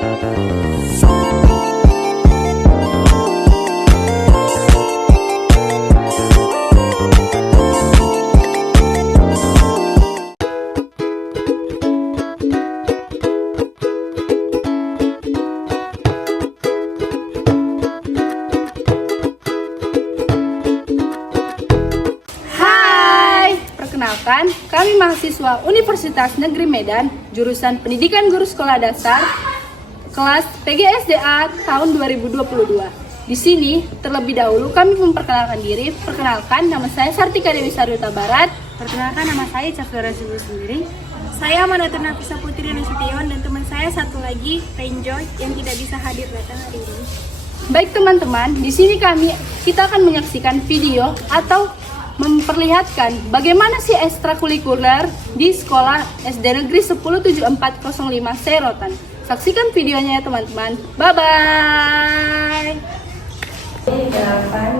Perkenalkan, kami mahasiswa Universitas Negeri Medan, jurusan Pendidikan Guru Sekolah Dasar, kelas PGSDA tahun 2022. Di sini, terlebih dahulu kami memperkenalkan diri. Perkenalkan, nama saya Sartika Dewi Saruta Barat. Perkenalkan, nama saya Cafdora sendiri. Saya Manatun Nafisa Putri Nasution dan teman saya satu lagi, Renjoy, yang tidak bisa hadir datang hari ini. Baik teman-teman, di sini kita akan menyaksikan video atau memperlihatkan bagaimana sih ekstrakurikuler di sekolah SD Negeri 107405 Serotan. Saksikan videonya ya teman-teman. Bye-bye. Perkenalkan,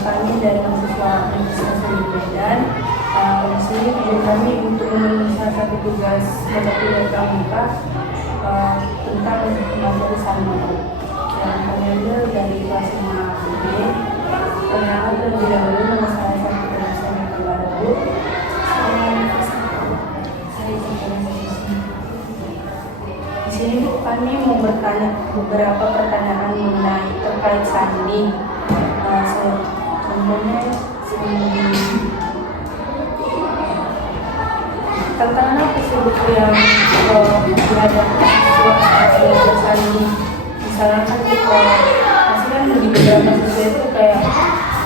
kami dari mahasiswa Universitas Negeri Medan. Di sini tujuan kami untuk memenuhi salah satu tugas mata kuliah pramuka tentang materi sambungan. Dan kami ambil dari kelas 5B. Perkenalkan terlebih dahulu nama saya di sini kami mau bertanya beberapa pertanyaan mengenai terkait sandi. Contohnya tantangan apa sih buku yang dihadapi saat belajar sandi? Misalnya kan pasti kan di beberapa siswa itu kayak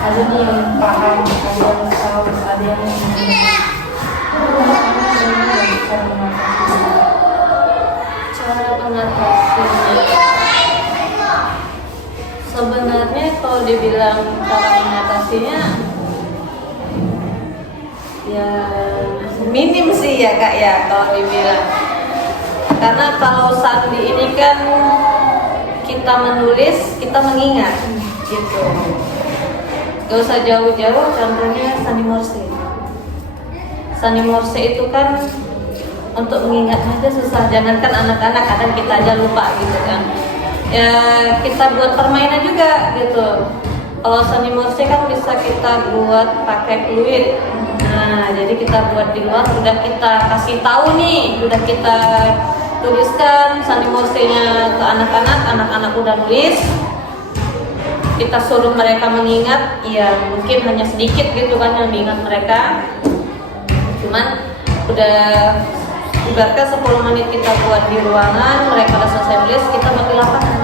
ada nih yang paham, ada yang tahu, ada yang cara mengatasinya. Sebenarnya kalau dibilang cara mengatasinya ya minim sih ya Kak ya kalau dibilang. Karena kalau sandi ini kan kita menulis, kita mengingat gitu. Gak usah jauh-jauh, contohnya sandi Morse. Sandi Morse itu kan untuk mengingat aja susah, jangankan anak-anak, kadang kita aja lupa gitu kan. Ya kita buat permainan juga gitu. Kalau sandi Morse kan bisa kita buat pakai fluid. Nah, jadi kita buat di luar, udah kita kasih tahu nih, udah kita tuliskan sandi Morse-nya ke anak-anak, anak-anak udah nulis. Kita suruh mereka mengingat, ya mungkin hanya sedikit gitu kan yang diingat mereka. Cuman udah ibaratkan 10 menit kita buat di ruangan, mereka udah selesai nulis, kita buat di lapangan.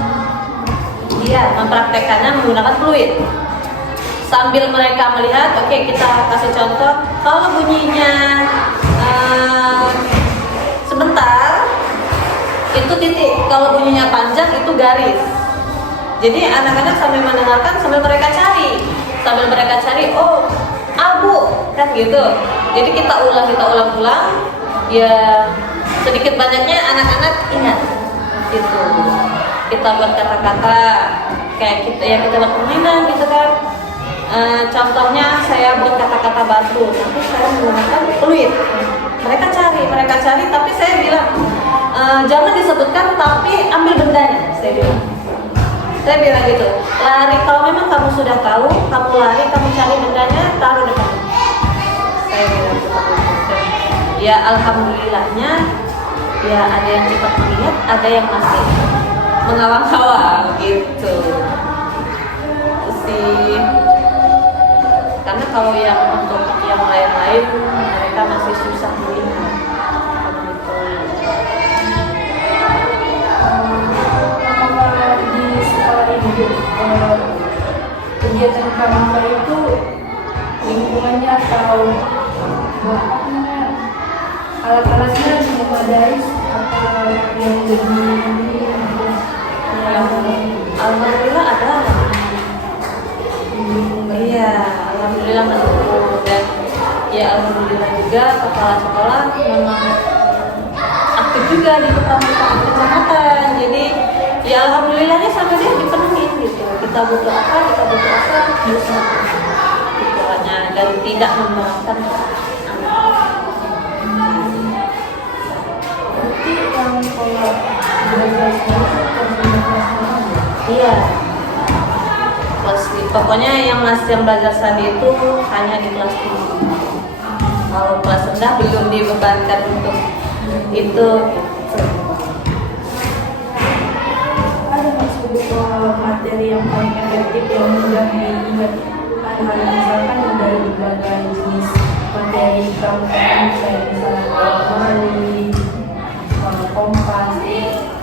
Iya, mempraktekannya menggunakan fluid. Sambil mereka melihat, oke, kita kasih contoh, kalau bunyinya sebentar, itu titik. Kalau bunyinya panjang, itu garis. Jadi anak-anak sambil mendengarkan, sambil mereka cari, oh abu, kan gitu. Jadi kita ulang, ya sedikit banyaknya anak-anak ingat, gitu. Kita buat kata-kata, kayak kita buat permainan gitu kan. Contohnya saya buat kata-kata batu, tapi saya menggunakan fluid. Mereka cari, tapi saya bilang jangan disebutkan, tapi ambil bendanya, saya bilang gitu, lari, kalau memang kamu sudah tahu, kamu lari, kamu cari bendanya, taruh depan. Saya bilang seperti itu. Ya alhamdulillahnya, ya ada yang cepat mengingat, ada yang masih mengawang-awang gitu. Terus sih, karena kalau yang untuk yang lain-lain, mereka masih susah mengingat. Kegiatan pramuka itu lingkungannya atau alat-alatnya memadai atau yang lebih alhamdulillah ada. Iya, alhamdulillah mendukung, dan ya alhamdulillah juga kepala sekolah memang aktif juga di kepramukaan kecamatan. Jadi ya alhamdulillahnya sama dia dipenuhi gitu. Kita butuh apa bisa gitu hanya, dan tidak memberatkan anak. berarti yang kalau belajar Iya. Pokoknya yang belajar sandi itu hanya di kelas 7. Kalau kelas rendah belum dibebankan untuk itu. Ada masuk materi yang paling efektif yang mudah diingat, misalkan dari berbagai jenis materi pramuka kayak misalnya mari, kompas,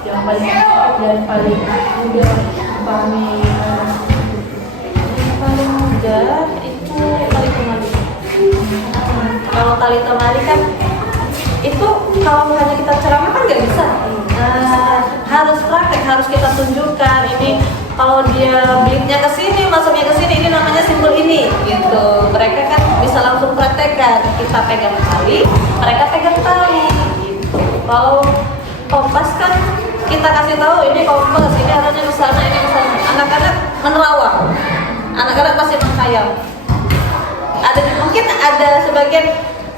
yang paling efektif dan paling mudah dipahami. Paling mudah itu tali temali. Kalau tali temali kan itu kalau misalnya kita ceramah kan nggak bisa. Harus praktek, harus kita tunjukkan ini kalau dia beatnya ke sini, masuknya ke sini, ini namanya simbol ini gitu. Mereka kan bisa langsung praktekkan. Kita pegang tali, mereka pegang tali gitu. Kalau kompas kan kita kasih tahu ini kompas, ini arahnya ke sana, ini ke sana. Anak-anak menerawang. Anak-anak pasti menghayal. Mungkin ada sebagian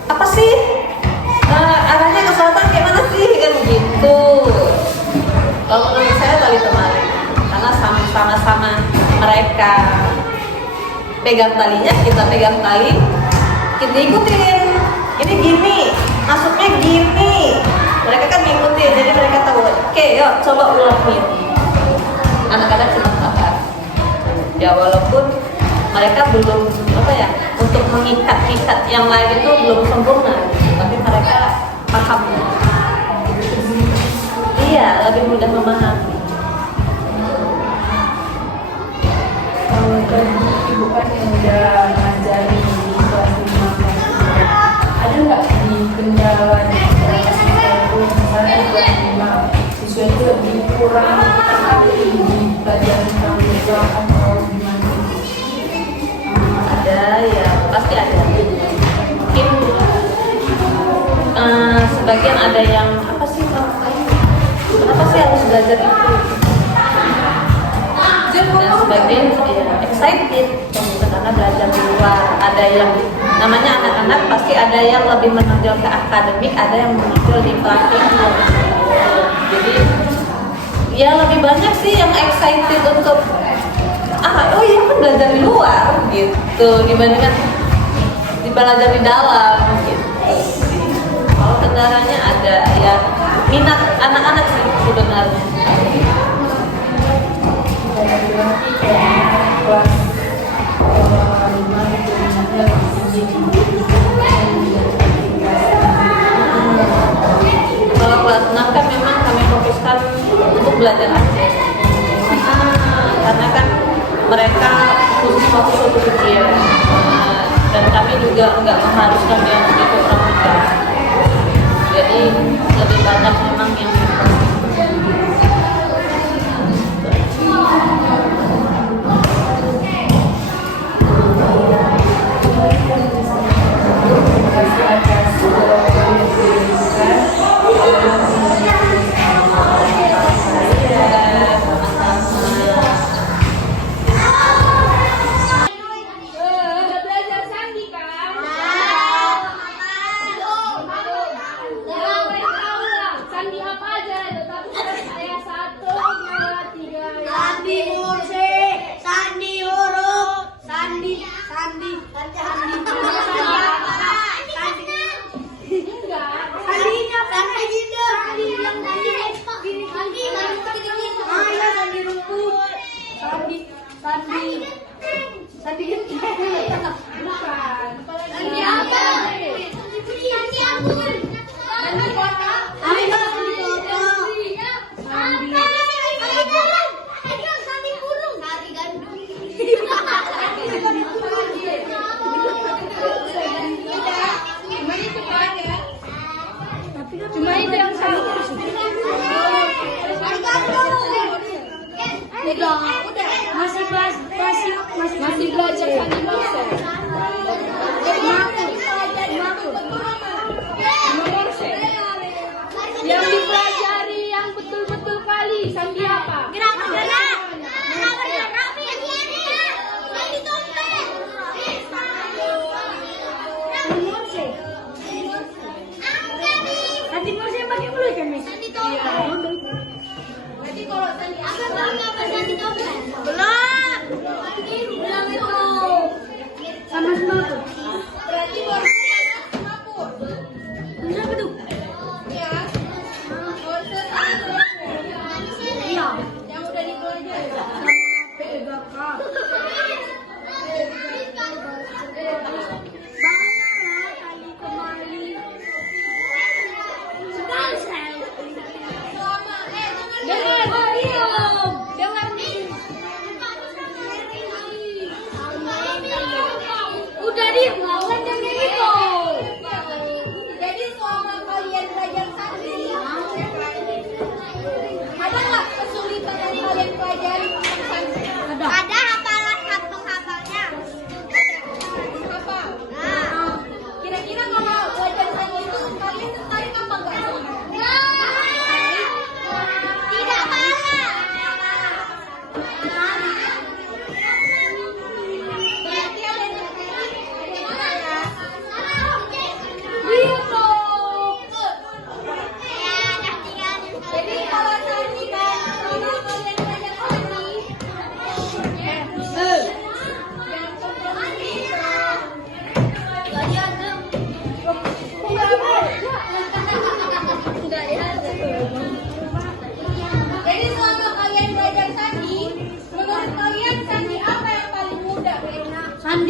apa sih arahnya ke selatan kayak mana sih kan gitu. Kalau menurut saya tali temali karena sama-sama mereka pegang talinya, kita pegang tali, kita ikutin. Ini gini, masuknya gini. Mereka kan ngikutin, jadi mereka tahu. Oke, yuk coba ulangin. Anak-anak cuma paham. Ya walaupun mereka belum untuk mengikat-ikat yang lain itu belum sempurna, tapi mereka paham. Iya, lebih mudah memahami. Kalau ibu kan yang udah ngajari di kelas 5, ada nggak di kendala di kelas 5 itu misalnya di kelas 5 siswa itu lebih kurang di pelajaran pramuka atau gimana? Ada ya, pasti ada. Mungkin sebagian ada yang apa sih kenapa sih harus belajar itu? Dan sebagian ya excited karena belajar di luar. Ada yang namanya anak-anak pasti ada yang lebih menonjol ke akademik, ada yang menonjol di praktik. Jadi ya lebih banyak sih yang excited untuk oh iya kan belajar di luar gitu dibandingkan belajar di dalam gitu. Kalau kendalanya ada ya minat anak-anak sih sebenarnya. Kelas 5 itu minatnya lebih tinggi. Kalau kelas 6 kan memang kami fokuskan untuk belajar aja. Karena kan mereka khusus waktu kecil dan kami juga nggak mengharuskan yang itu pramuka. Jadi lebih banyak memang yang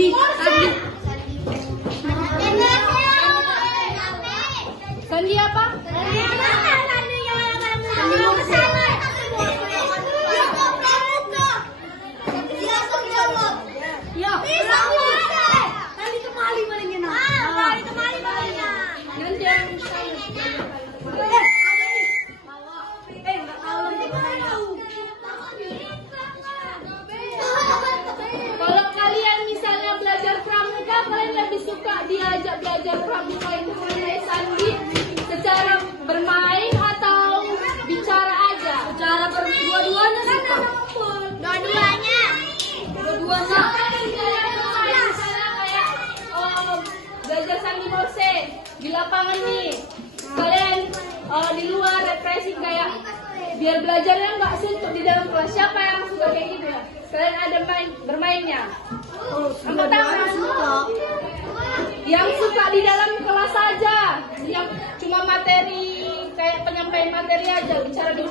Sandi. Sandi apa? Kalau kalian misalnya belajar pramuka, kalian lebih suka diajak belajar pramuka itu oleh Sandi secara bermain atau bicara aja? Secara dua-duanya suka. Dua-duanya. Dua-duanya. Misalnya kayak belajar Sandi Morse di lapangan nih. Kalian di luar refreshing kayak biar belajarnya nggak suntuk di dalam kelas. Siapa yang suka kayak gitu ya? Kalian ada bermainnya? Angkat tangan. Yang suka di dalam kelas aja, yang cuma materi kayak penyampaian materi aja, bicara dulu